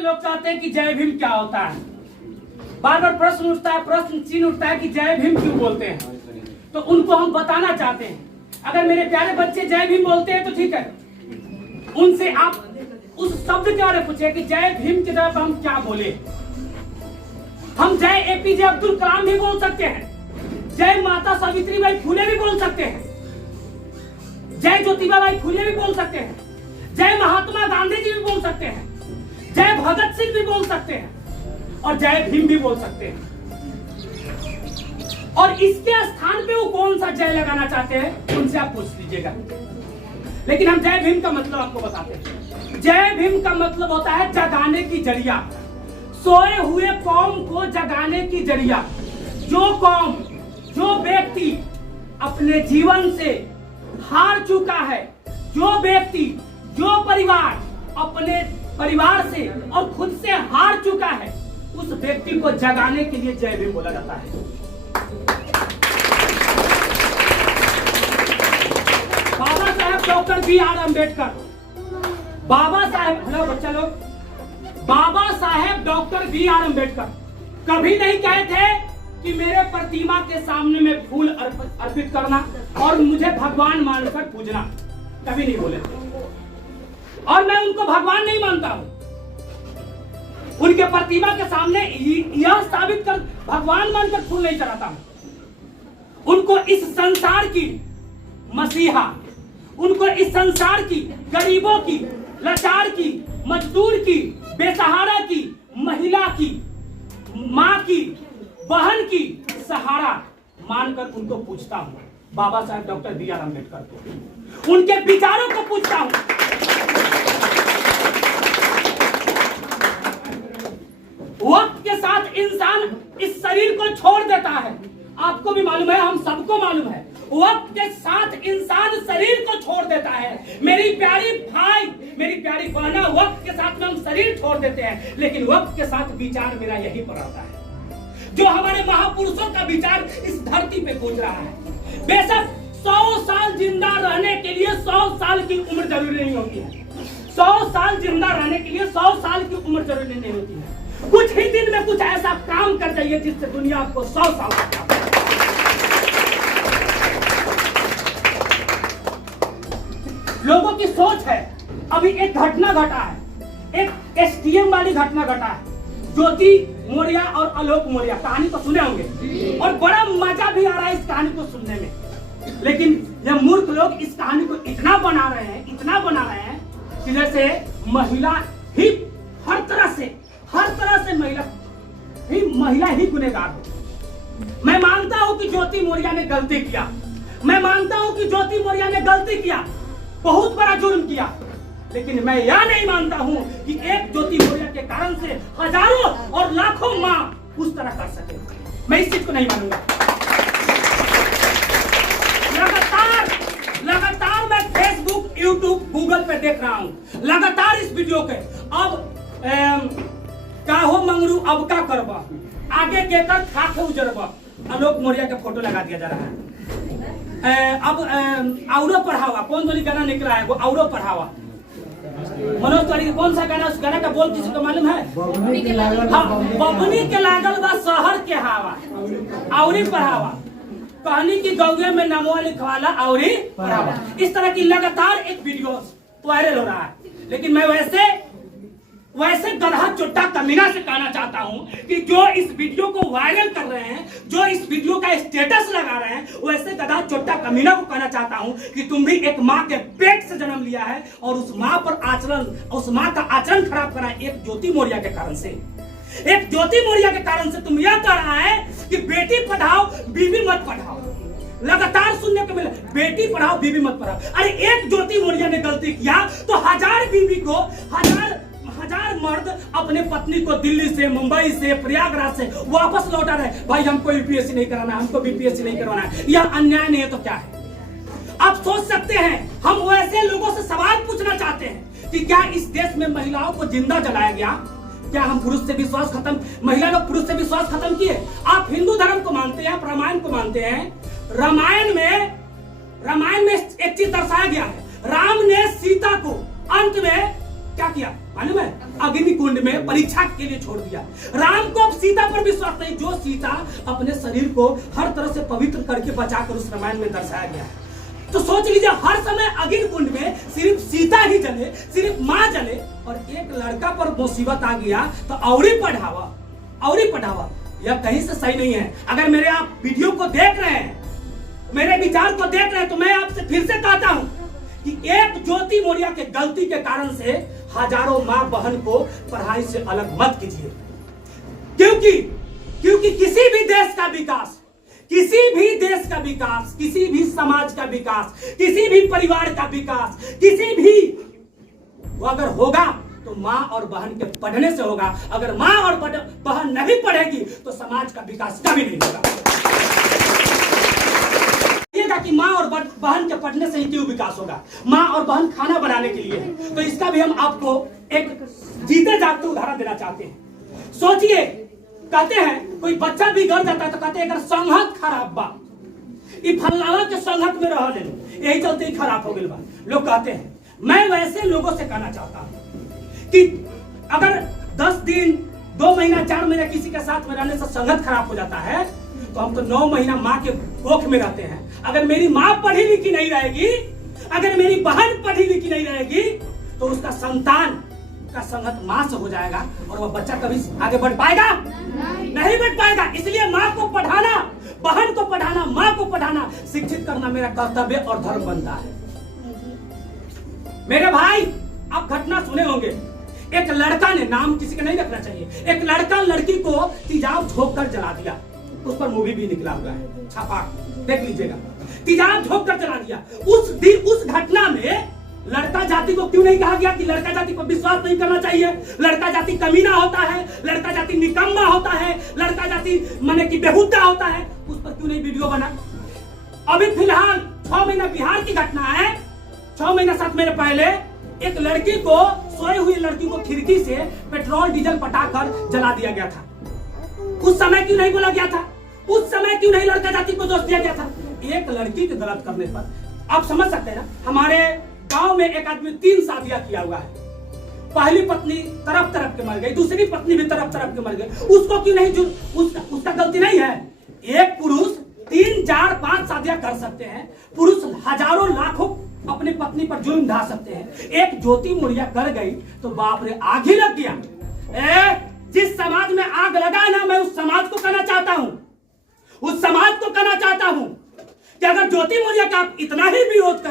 लोग चाहते हैं कि जय भीम क्या होता है। बार बार प्रश्न उठता है, प्रश्न चिन्ह उठता है कि जय भीम क्यों बोलते हैं। तो उनको हम बताना चाहते हैं। अगर मेरे प्यारे बच्चे जय भीम बोलते हैं तो ठीक है, उनसे आप उस शब्द के बारे में पूछे कि जय भीम की जगह हम क्या बोले। हम जय एपीजे अब्दुल कलाम भी बोल सकते हैं, जय माता सावित्रीबाई फुले भी बोल सकते हैं, जय ज्योतिबाबाई फुले भी बोल सकते हैं, जय महात्मा गांधी जी भी बोल सकते हैं, जय भगत सिंह भी बोल सकते हैं और जय भीम भी बोल सकते हैं। और इसके स्थान पे वो कौन सा जय लगाना चाहते हैं उनसे आप पूछ लीजिएगा। लेकिन हम जय भीम का मतलब आपको बताते हैं। जय भीम का मतलब होता है जगाने की जरिया, सोए हुए कौम को जगाने की जरिया। जो कौम, जो व्यक्ति अपने जीवन से हार चुका है, जो व्यक्ति, जो परिवार अपने परिवार से और खुद से हार चुका है, उस व्यक्ति को जगाने के लिए जय भीम बोला जाता है। Baba Saheb doctor B R. Ambedkar, Baba Saheb, hello बच्चा लोग, बाबा साहेब डॉक्टर बी.आर. अम्बेडकर कभी नहीं कहे थे कि मेरे प्रतिमा के सामने में फूल अर्पित करना और मुझे भगवान मानकर पूजना, कभी नहीं बोले थे। और मैं उनको भगवान नहीं मानता हूं। उनके प्रतिमा के सामने यह साबित कर भगवान मानकर फूल नहीं चढ़ाता हूं। उनको इस संसार की मसीहा, उनको इस संसार की गरीबों की, लाचार की, मजदूर की, बेसहारा की, महिला की, माँ की, बहन की सहारा मानकर उनको पूछता हूं। Baba Saheb doctor B R. अम्बेडकर को, उनके विचारों को पूछता हूं। वक्त के साथ इंसान इस शरीर को छोड़ देता है, आपको भी मालूम है, हम सबको मालूम है। वक्त के साथ इंसान शरीर को छोड़ देता है। मेरी प्यारी भाई, मेरी प्यारी बहना, वक्त के साथ में हम शरीर छोड़ देते हैं, लेकिन वक्त के साथ विचार मेरा यही पर आता है। जो हमारे महापुरुषों का विचार इस धरती पे गूंज रहा है। बेशक 100 साल जिंदा रहने के लिए 100 साल की उम्र जरूरी नहीं होती है। 100 साल जिंदा रहने के लिए 100 साल की उम्र जरूरी नहीं होती है। कुछ ही दिन में कुछ ऐसा काम कर जाइए जिससे दुनिया आपको 100 साल तक। लोगों की सोच है। अभी एक घटना घटा है, एक एसटीएम वाली घटना घटा है। ज्योति मौर्य और आलोक मौर्य, कहानी तो सुने होंगे और बड़ा मजा भी आ रहा है इस कहानी को सुनने में। लेकिन ये मूर्ख लोग इस कहानी को इतना बना रहे हैं, इतना बना रहे हैं कि जैसे महिला ही हर तरह से महिला ही गुनहगार हो। मैं मानता हूं कि ज्योति मौर्य ने गलती किया, मैं मानता हूं कि ज्योति मौर्य ने गलती किया, बहुत बड़ा जुर्म किया। लेकिन मैं यह नहीं मानता हूं कि एक ज्योति मौर्य के कारण से हजारों और लाखों मां उस तरह कर सके। मैं इस चीज को नहीं मानूंगा। लगातार मैं फेसबुक, यूट्यूब, गूगल पे देख रहा हूं लगातार इस वीडियो के। अब काहो मंगरू अब का करबा, आगे के कर खाके उजरबा, आलोक मौर्य का फोटो लगा दिया जा रहा है। अब औरो पढ़ावा, कौन वाली गाना निकला है वो, औरो पढ़ावा। मनोज तिवारी कौन सा गाना, उस गाना का बोल किसी को मालूम है? बबुनी के लागल बा शहर के हवा, औरी पढ़ावा, कहनी की गौगे में नमवा लिखवाला, औरी पढ़ावा। इस तरह की लगातार एक वीडियो वायरल हो रहा है। लेकिन मैं वैसे गधा चोट्टा कमीना से कहना चाहता हूं कि जो इस वीडियो को वायरल कर रहे हैं, जो इस वीडियो का स्टेटस लगा रहे हैं, वैसे गधा चोट्टा कमीना को कहना चाहता हूं कि तुम भी एक मां के पेट से जन्म लिया है और उस मां पर आचरण, उस मां का आचरण खराब करा एक ज्योति मौर्य के कारण से। एक ज्योति मौर्य के कारण से तुम यह कह रहा है कि बेटी पढ़ाओ बीबी मत पढ़ाओ। लगातार सुनने को मिला, बेटी पढ़ाओ बीबी मत पढ़ाओ। अरे एक ज्योति मौर्य ने गलती किया तो हजार बीबी को, हजार मर्द अपने पत्नी को दिल्ली से, मुंबई से, प्रयागराज से वापस लौटा रहे। भाई हमको यूपीएससी नहीं कराना, हमको बीपीएससी नहीं करवाना है। यह अन्याय नहीं है तो क्या है? आप सोच सकते हैं, हम वैसे लोगों से सवाल पूछना चाहते हैं कि क्या इस देश में महिलाओं को जिंदा जलाया गया? क्या हम पुरुष से विश्वास खत्म, महिला लोग पुरुष से विश्वास खत्म किए? आप हिंदू धर्म को मानते हैं, आप रामायण को मानते हैं। रामायण में एक चीज दर्शाया गया है, राम ने सीता को अंत में क्या किया मालूम है? अग्नि कुंड में परीक्षा के लिए छोड़ दिया। राम को अब सीता पर विश्वास नहीं, जो सीता अपने शरीर को हर तरह से पवित्र करके बचाकर उस रामायण में दर्शाया गया है। तो सोच लीजिए, हर समय अग्नि कुंड में सिर्फ सीता ही जले, सिर्फ मां जले, और एक लड़का पर मुसीबत आ गया तो औरी पढ़ावा। यह कहीं से सही नहीं है। अगर मेरे आप वीडियो को देख रहे हैं, मेरे विचार को देख रहे हैं, तो मैं आपसे फिर से कहता हूं कि एक ज्योति मौर्य के गलती के कारण से हजारों मां बहन को पढ़ाई से अलग मत कीजिए। क्योंकि किसी भी देश का विकास, किसी भी समाज का विकास, किसी भी परिवार का विकास, वो अगर होगा तो माँ और बहन के पढ़ने से होगा। अगर माँ और बहन नहीं पढ़ेगी तो समाज का विकास कभी नहीं होगा। कि माँ और बहन के पढ़ने से ही क्यों विकास होगा? माँ और बहन खाना बनाने के लिए है। तो इसका भी हम आपको एक जीते जागते उदाहरण देना चाहते हैं। सोचिए, कहते हैं कोई बच्चा बिगड़ जाता है तो कहते हैं अगर संगत खराब बा, ये फलाना के संगत में रह ले, यही चलते ही खराब हो गई बा। लोग कहते हैं, मैं वैसे लोगों से कहना चाहता हूं कि अगर 10 दिन 2 महीना 4 महीना किसी के साथ में रहने से संगत खराब हो जाता है, तो हम तो 9 महीना माँ के कोख में रहते हैं। अगर मेरी माँ पढ़ी लिखी नहीं रहेगी, अगर मेरी बहन पढ़ी लिखी नहीं रहेगी, तो उसका संतान का संगत माँ से हो जाएगा और वह बच्चा कभी आगे बढ़ पाएगा? नहीं बढ़ पाएगा। इसलिए माँ को पढ़ाना, बहन को पढ़ाना, माँ को पढ़ाना, शिक्षित करना मेरा कर्तव्य और धर्म बनता है। मेरे भाई, आप घटना सुने होंगे, एक लड़का ने, नाम किसी का नहीं रखना चाहिए, एक लड़का लड़की को तेजाब झोंक कर जला दिया। उस पर मूवी भी निकला हुआ है, छापा देख लीजिएगा। तेजाब झोंक कर जला दिया। उस घटना में लड़का जाति को क्यों नहीं कहा गया कि लड़का जाति पर विश्वास नहीं करना चाहिए, लड़का जाति कमीना होता है, लड़का जाति निकम्मा होता है, लड़का जाति माने कि बेहुदा होता है? उस पर क्यों नहीं वीडियो बना? अभी फिलहाल 6 महीना बिहार की घटना है, 6 महीना 7 महीने पहले एक लड़की को, सोई हुई लड़की को खिड़की से पेट्रोल डीजल पटाकर जला दिया गया था। उस समय क्यों नहीं बोला गया था? उस समय क्यों नहीं लड़का जाति को दोष दिया गया था? एक लड़की के गलत करने पर आप समझ सकते हैं ना। हमारे गांव में एक आदमी 3 शादियां किया हुआ है। पहली पत्नी तरफ के मर गई, दूसरी पत्नी भी तरफ के मर गई। उसको क्यों नहीं? उसका गलती नहीं है। एक पुरुष 3, 4, 5 शादियां कर सकते हैं। पुरुष हजारों लाखों अपनी पत्नी पर जुल्म ढा सकते हैं। एक ज्योति मौर्य कर गई तो बाप रे, आग ही लग गया। जिस समाज में आग लगा ना, मैं उस समाज को कहना चाहता हूं, कि अगर ज्योति मौर्य का आप इतना ही विरोध कर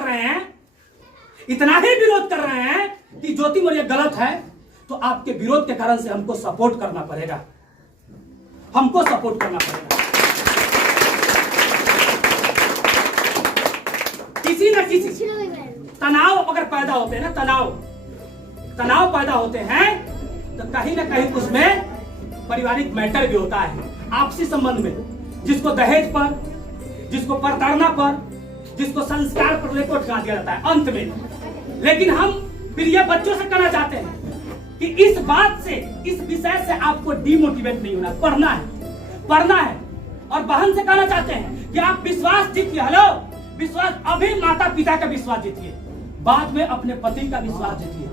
रहे हैं कि ज्योति मौर्य गलत है, तो आपके विरोध के कारण से हमको सपोर्ट करना पड़ेगा। किसी न किसी तनाव अगर पैदा होते हैं ना, तनाव पैदा होते हैं, तो कहीं ना कहीं उसमें पारिवारिक मैटर भी होता है, आपसी संबंध में। जिसको दहेज पर, जिसको प्रताड़ना पर, जिसको संस्कार पर लेकर उठा दिया जाता है अंत में। लेकिन हम प्रिय बच्चों से कहना चाहते हैं कि इस बात से, इस विषय से आपको डिमोटिवेट नहीं होना, पढ़ना है। और बहन से कहना चाहते हैं कि आप विश्वास जीतिए। विश्वास अभी माता पिता का विश्वास जीतिए, बाद में अपने पति का विश्वास जीतिए,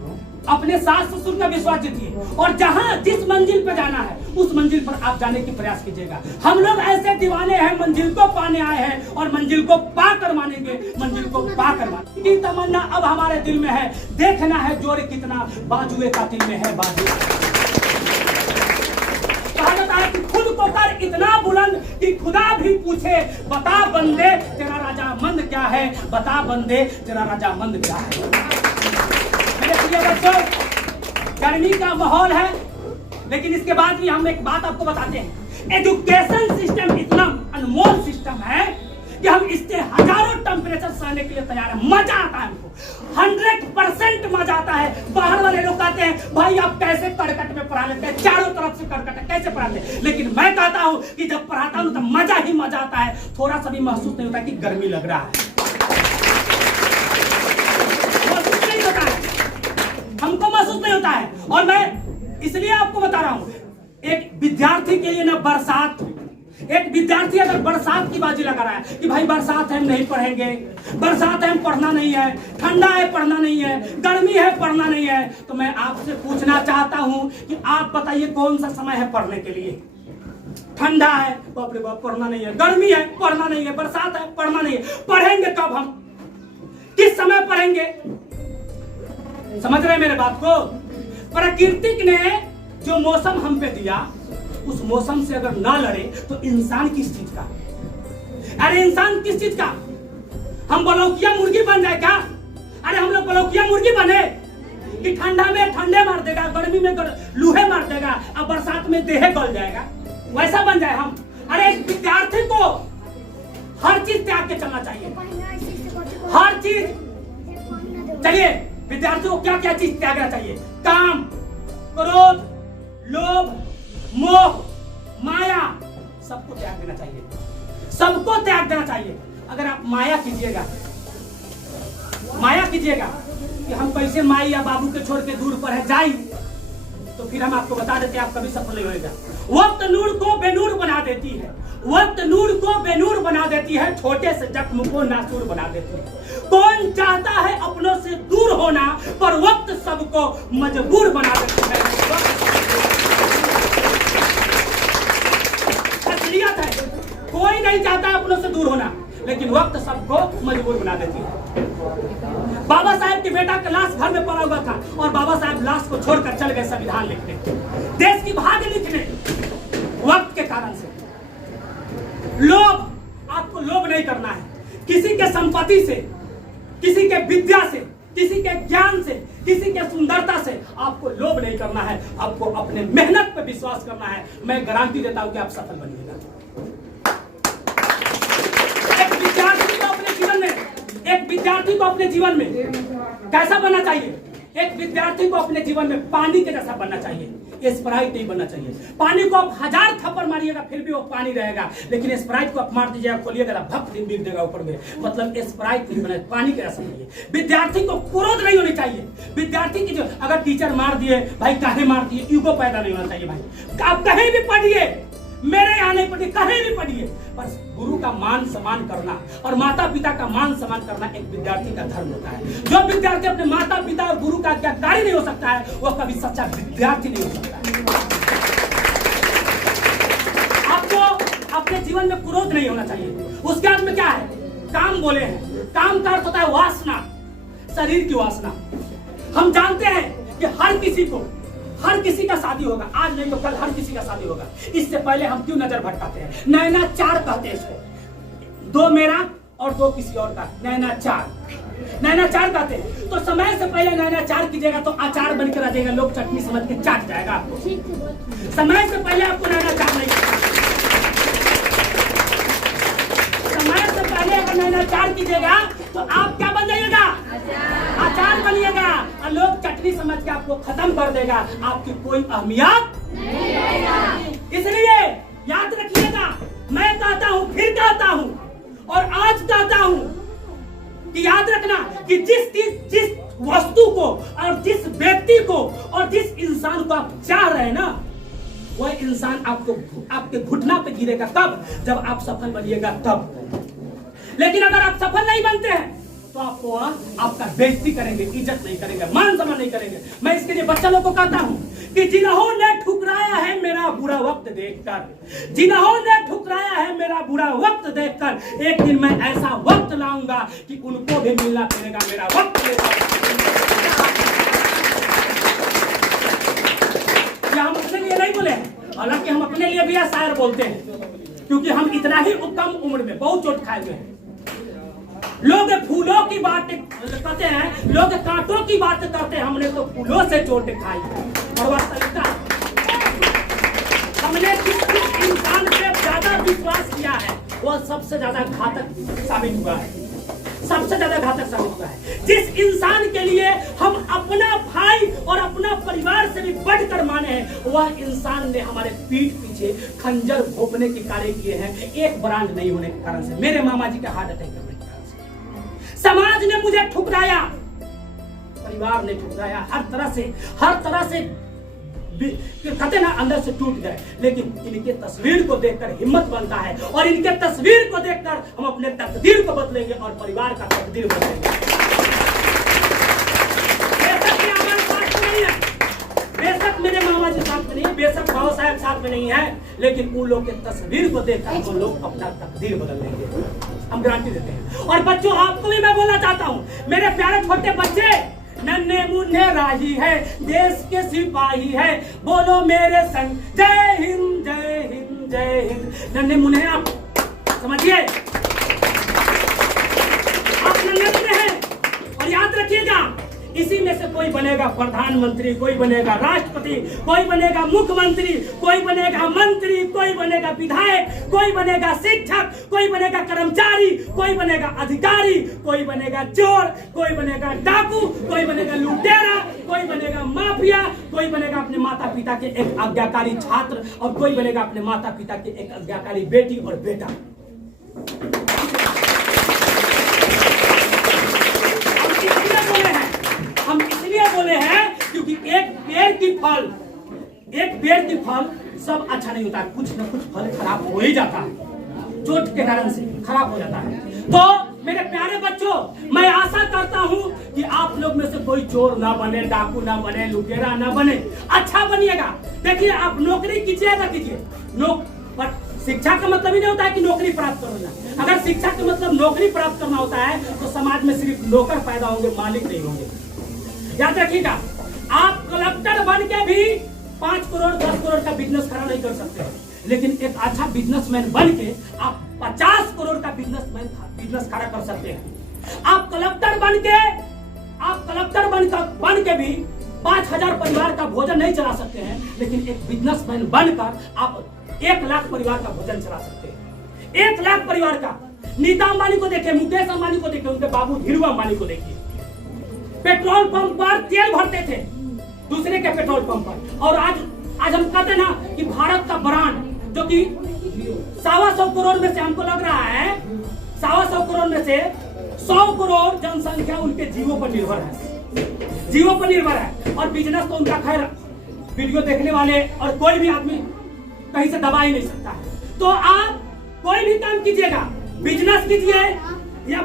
अपने सास ससुर का विश्वास जीतिए, और जहां जिस मंजिल पे जाना है उस मंजिल पर आप जाने की प्रयास कीजिएगा। हम लोग ऐसे दीवाने हैं, मंजिल को पाने आए हैं और मंजिल को पाकर मानेंगे, की तमन्ना अब हमारे दिल में है, देखना है जोर कितना बाजुए कातिल में है बाजू। कहा जाता है कि खुद को कर इतना बुलंद कि खुदा भी पूछे, बता बंदे तेरा रजामंद क्या है, बता बंदे तेरा रजामंद क्या है। मेरे प्रिय बच्चों, गर्मी का माहौल है, लेकिन इसके बाद भी हम एक बात आपको बताते हैं। एजुकेशन सिस्टम इतना अनमोल सिस्टम है कि हम इससे हजारों टेम्परेचर सहने के लिए तैयार हैं। मजा आता है हमको, 100% मजा आता है। बाहर वाले लोग कहते हैं भाई आप कैसे करकट में पढ़ा लेते हैं, चारों तरफ से करकट है, कैसे पढ़ाते हैं? लेकिन मैं कहता हूं कि जब पढ़ाता हूं तो मजा ही मजा आता है। थोड़ा सा भी महसूस नहीं होता कि गर्मी लग रहा है, हमको महसूस नहीं होता है। और मैं इसलिए आपको बता रहा हूं, एक विद्यार्थी के लिए ना बरसात, एक विद्यार्थी अगर बरसात की बाजी लगा रहा है कि भाई बरसात है हम नहीं पढ़ेंगे, बरसात है हम पढ़ना नहीं है, ठंडा है पढ़ना नहीं है, गर्मी है, पढ़ना नहीं है, तो मैं आपसे पूछना चाहता हूं कि आप बताइए कौन सा समय है पढ़ने के लिए? ठंडा है, बाप रे बाप, पढ़ना नहीं है। गर्मी है, पढ़ना नहीं है। बरसात है, पढ़ना नहीं है। पढ़ेंगे कब हम? किस समय पढ़ेंगे? समझ रहे हैं मेरे बात को? प्रकृति ने जो मौसम हम पे दिया, उस मौसम से अगर ना लड़े तो इंसान किस चीज का? अरे इंसान किस चीज का? हम बलौकिया मुर्गी बन जाए क्या? अरे हम लोग बलौकिया मुर्गी बने कि ठंडा में ठंडे मार देगा, गर्मी में लूहे मार देगा, अब बरसात में देह गल जाएगा, वैसा बन जाए हम? अरे एक विद्यार्थी को हर चीज त्याग के चलना चाहिए, हर चीज। चलिए, विद्यार्थी को क्या क्या चीज त्यागना चाहिए? काम, क्रोध, लोभ, मोह, माया, सबको त्याग देना चाहिए, सबको त्याग देना चाहिए। अगर आप माया कीजिएगा कि हम कैसे माई या बाबू के छोड़ के दूर पर है जाई, तो फिर हम आपको बता देते हैं आप कभी सफल नहीं होएगा। वक्त नूर को बेनूर बना देती है, वक्त नूर को बेनूर बना देती है, छोटे से जख्म को नासूर बना देती है। कौन चाहता है अपनों से दूर होना, पर वक्त सबको मजबूर बना देती है। असलियत है, कोई नहीं चाहता अपनों से दूर होना, लेकिन वक्त सबको मजबूर बना देती है। बाबा साहब की बेटा का लाश घर में पड़ा हुआ था और बाबा साहब लाश को छोड़कर चल गए संविधान लिखने, देश की भाग्य लिखने, वक्त के कारण से। लोभ, आपको लोभ नहीं करना है किसी के संपत्ति से, किसी के विद्या से, किसी के ज्ञान से, किसी के सुंदरता से। आपको लोभ नहीं करना है, आपको अपने मेहनत पर विश्वास करना है। मैं गारंटी देता हूं कि आप सफल बनिएगा। एक विद्यार्थी को अपने जीवन में कैसा बनना चाहिए? एक विद्यार्थी को अपने जीवन में पानी के जैसा बनना चाहिए, स्प्राइट नहीं बनना चाहिए। पानी को आप 1000 थप्पड़ मारिएगा फिर भी वो पानी रहेगा, लेकिन स्प्राइट को आप मार दीजिएगा, खोलिएगा, भक्त दिन बिक देगा ऊपर में। मतलब स्प्राइट नहीं बना, पानी के जैसा नहीं है। विद्यार्थी को क्रोध नहीं होनी चाहिए। विद्यार्थी की जो अगर टीचर मार दिए, भाई काहे मार दिए, ईगो पैदा नहीं होना चाहिए। भाई आप कहीं भी पढ़िए, मेरे यहाँ नहीं पढ़िए, कहीं भी पढ़िए, बस गुरु का मान सम्मान करना और माता पिता का मान सम्मान करना एक विद्यार्थी का धर्म होता है। जो विद्यार्थी अपने माता पिता और गुरु का आज्ञाकारी नहीं हो सकता है, वह कभी सच्चा विद्यार्थी नहीं हो सकता है। आपको अपने जीवन में क्रोध नहीं होना चाहिए। उसके बाद में क्या है? काम बोले हैं, काम का अर्थ होता है वासना, शरीर की वासना। हम जानते हैं कि हर किसी का शादी होगा, आज नहीं तो कल हर किसी का शादी होगा। इससे पहले हम क्यों नजर भटकाते हैं? नैना चार कहते हैं इसको, 2 मेरा और 2 किसी और का, नैना चार कहते हैं। तो समय से पहले नैना चार कीजिएगा तो अचार बनकर आ जाएगा, लोग चटनी समझ के चाट जाएगा आपको। समय से पहले आपको नैना चार नहीं, समय से पहले अगर नैना चार कीजिएगा तो आप क्या बन जाइएगा? अचार बनिएगा, और लोग चटनी समझ के आपको खत्म कर देगा, आपकी कोई अहमियत नहीं। इसलिए याद रखिएगा, मैं कहता हूं, फिर कहता हूं और आज कहता हूं कि याद रखना कि जिस वस्तु को और जिस व्यक्ति को और जिस इंसान को आप चाह रहे हैं ना, वह इंसान आपके घुटना पे गिरेगा। कब? जब आप सफल बनिएगा तब। लेकिन अगर आप सफल नहीं बनते हैं तो आपको आपका बेइज्जती करेंगे, इज्जत नहीं करेंगे, मान सम्मान नहीं करेंगे। मैं इसके लिए बच्चा लोग को कहता हूं कि जिन्होंने ठुकराया है मेरा बुरा वक्त देखकर, जिन्होंने ठुकराया है मेरा बुरा वक्त देखकर, एक दिन मैं ऐसा वक्त लाऊंगा कि उनको भी मिलना पड़ेगा मेरा वक्त। हम अपने लिए नहीं बोले हैं, हालांकि हम अपने लिए भी शायर बोलते हैं, क्योंकि हम इतना ही कम उम्र में बहुत चोट खाए हुए हैं। लोग फूलों की बात करते हैं, लोग कांटों की बात करते हैं, हमने तो फूलों से चोट खाई। और वास्तविकता हमने जिस इंसान पे ज्यादा विश्वास किया है वह सबसे ज्यादा घातक साबित हुआ है, सबसे ज्यादा घातक साबित हुआ है। जिस इंसान के लिए हम अपना भाई और अपना परिवार से भी बढ़कर माने हैं, वह इंसान ने हमारे पीठ पीछे खंजर भोंकने के कार्य किए हैं, एक ब्रांड नहीं होने के कारण से। मेरे मामा जी का हार्ट अटैक करने के कारण से समाज ने मुझे ठुकराया, परिवार ने ठुकराया, हर तरह से कहते ना अंदर से टूट गए। लेकिन इनके तस्वीर को देखकर हिम्मत बनता है, और इनके तस्वीर को देखकर हम अपने तकदीर को बदलेंगे और परिवार का तकदीर बदलेंगे। काहो साहब साथ में नहीं है, लेकिन उन लोग के तस्वीर को देखकर वो लोग अपना तकदीर बदल लेंगे, हम गारंटी देते हैं। और बच्चों, आपको भी मैं बोलना चाहता हूँ, मेरे प्यारे छोटे बच्चे, नन्हे मुन्ने राही है, देश के सिपाही है, बोलो मेरे संग जय हिंद जय हिंद जय हिंद। नन्हे मुन्ने आप समझिए, आप नन्हे मुन्ने हैं, और याद रखिएगा, इसी में से कोई बनेगा प्रधानमंत्री, कोई बनेगा राष्ट्रपति, कोई बनेगा मुख्यमंत्री, कोई बनेगा मंत्री, कोई बनेगा विधायक, कोई बनेगा शिक्षक, कोई बनेगा कर्मचारी, कोई बनेगा अधिकारी, कोई बनेगा चोर, कोई बनेगा डाकू, कोई बनेगा लुटेरा, कोई बनेगा माफिया, कोई बनेगा अपने माता पिता के एक आज्ञाकारी छात्र, और कोई बनेगा अपने माता पिता के एक आज्ञाकारी बेटी और बेटा। हम इसलिए बोले हैं क्योंकि एक पेड़ की फल सब अच्छा नहीं होता है, कुछ न कुछ फल खराब हो ही जाता है, चोट के कारण से खराब हो जाता है। तो मेरे प्यारे बच्चों, मैं आशा करता हूं कि आप लोग में से कोई चोर ना बने, डाकू ना बने, लुटेरा ना बने, अच्छा बनिएगा। देखिए, आप नौकरी कीजिएगा कीजिए, पर शिक्षा का मतलब ही नहीं होता है कि नौकरी प्राप्त करना। अगर शिक्षा का मतलब नौकरी प्राप्त करना होता है तो समाज में सिर्फ नौकर पैदा होंगे, मालिक नहीं होंगे। याद रखिएगा, आप कलेक्टर बन के भी 5 करोड़ 10 करोड़ का बिजनेस खड़ा नहीं कर सकते, लेकिन एक अच्छा बिजनेसमैन बन के आप 50 करोड़ का बिजनेस खड़ा कर सकते हैं। आप कलेक्टर बन के भी 5000 परिवार का भोजन नहीं चला सकते हैं, लेकिन एक बिजनेसमैन बनकर आप 1 लाख परिवार का भोजन चला सकते हैं। 1 लाख परिवार का। नीता अंबानी को देखिए, मुकेश अंबानी को देखिए, उनके बाबू धीरू अंबानी को देखिए, पेट्रोल पंप पर तेल भरते थे दूसरे के पेट्रोल पंप पर, और आज हम कहते हैं ना कि भारत का ब्रांड, जो कि 125 करोड़ में से हमको लग रहा है 125 करोड़ में से 100 करोड़ जनसंख्या उनके जीवों पर निर्भर है, और बिजनेस तो उनका, खैर वीडियो देखने वाले और कोई भी आदमी कहीं से दबा ही नहीं सकता है। तो आप कोई भी काम कीजिएगा, बिजनेस कीजिए या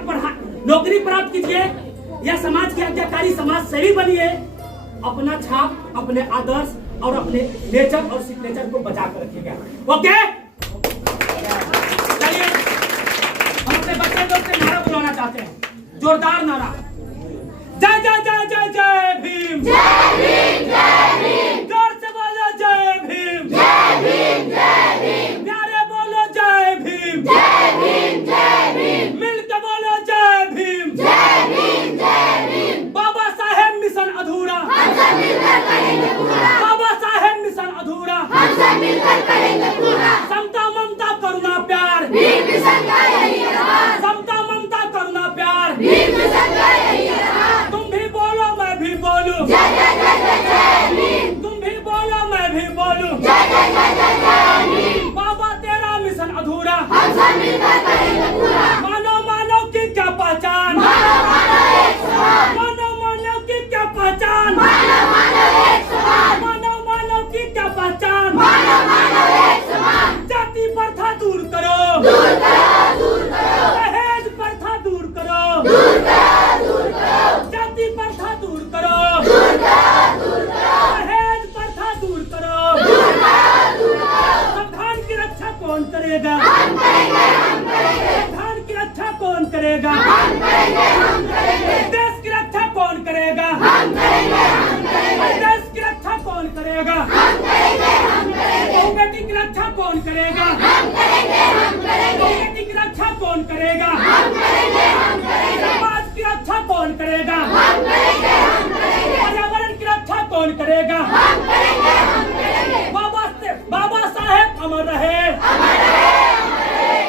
नौकरी प्राप्त कीजिए या समाज के आज्ञाकारी समाज सेवी बनिए, अपना छाप, अपने आदर्श और अपने नेचर और सिग्नेचर को बचा कर रखिएगा। ओके, चलिए हम अपने बच्चे लोग से नारा बुलाना चाहते हैं, जोरदार नारा, जय जय जय जय जय भीम, जय भीम जय भीम, जोर से बोलो जय भीम, जय भीम जय भीम, प्यारे बोलो जय भीम, जय भीम जय भीम, मिलकर बोलो जय भीम, जय भीम जय भीम। बाबा साहेब मिशन अधूरा, हम सब मिलकर करेंगे पूरा, बाबा साहेब मिशन अधूरा, हम सब मिलकर करेंगे पूरा। समता ममता करुणा प्यार, भीम मिशन का यही आवाज, समता ममता करुणा प्यार, भीम मिशन का यही आवाज। तुम भी बोलो मैं भी बोलूं, जय जय जय जय जय भीम, तुम भी बोलो मैं भी बोलूं, जय जय जय जय जय भीम। बाबा तेरा मिशन अधूरा, हम सब मिलकर करेंगे पूरा। मानव मानव की क्या पहचान, मानव मानव एक समान, मानव मानव की क्या पहचान, मानव मानव एक समान, मानव मानव की क्या पहचान, मानव मानव एक समान। जाति प्रथा दूर करो, दूर करो, दूर करो, दहेज प्रथा दूर करो, दूर करो, दूर करो, जाति प्रथा दूर करो, दूर करो, दूर करो, दहेज प्रथा दूर करो, दूर करो, दूर करो। संविधान की रक्षा कौन करेगा, हम करेंगे, हम करेंगे। संविधान की रक्षा कौन करेगा, हम करेंगे, हम करेंगे। देश की रक्षा कौन करेगा, हम करेंगे, हम करेंगे। देश की रक्षा कौन करेगा, हम करेंगे, हम करेंगे। बेटी की रक्षा कौन करेगा, हम करेंगे, हम करेंगे। बेटी की रक्षा कौन करेगा, हम करेंगे, हम करेंगे। समाज की रक्षा कौन करेगा, हम करेंगे, हम करेंगे। पर्यावरण की रक्षा कौन करेगा, हम करेंगे, हम करेंगे। बाबा साहेब अमर रहे, अमर रहे, अमर रहे।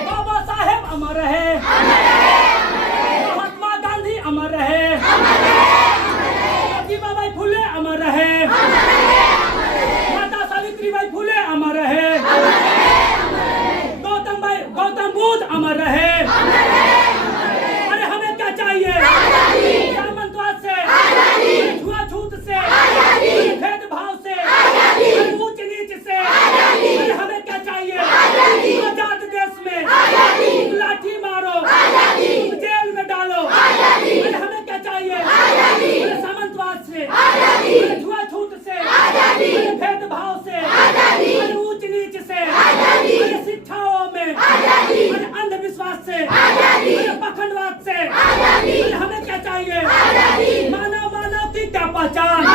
बाबा साहेब अमर रहे, अमर रहे, अमर रहे। महात्मा गांधी अमर रहे, अमर रहे, अमर रहे। ज्योतिबा फुले अमर रहे, अमर रहे, अमर रहे। माता सावित्रीबाई फुले अमर रहे, अमर रहे, अमर रहे। गौतम बुद्ध अमर रहे, अमर रहे, अमर रहे। अरे हमें क्या चाहिए, सामंतवाद से पहचान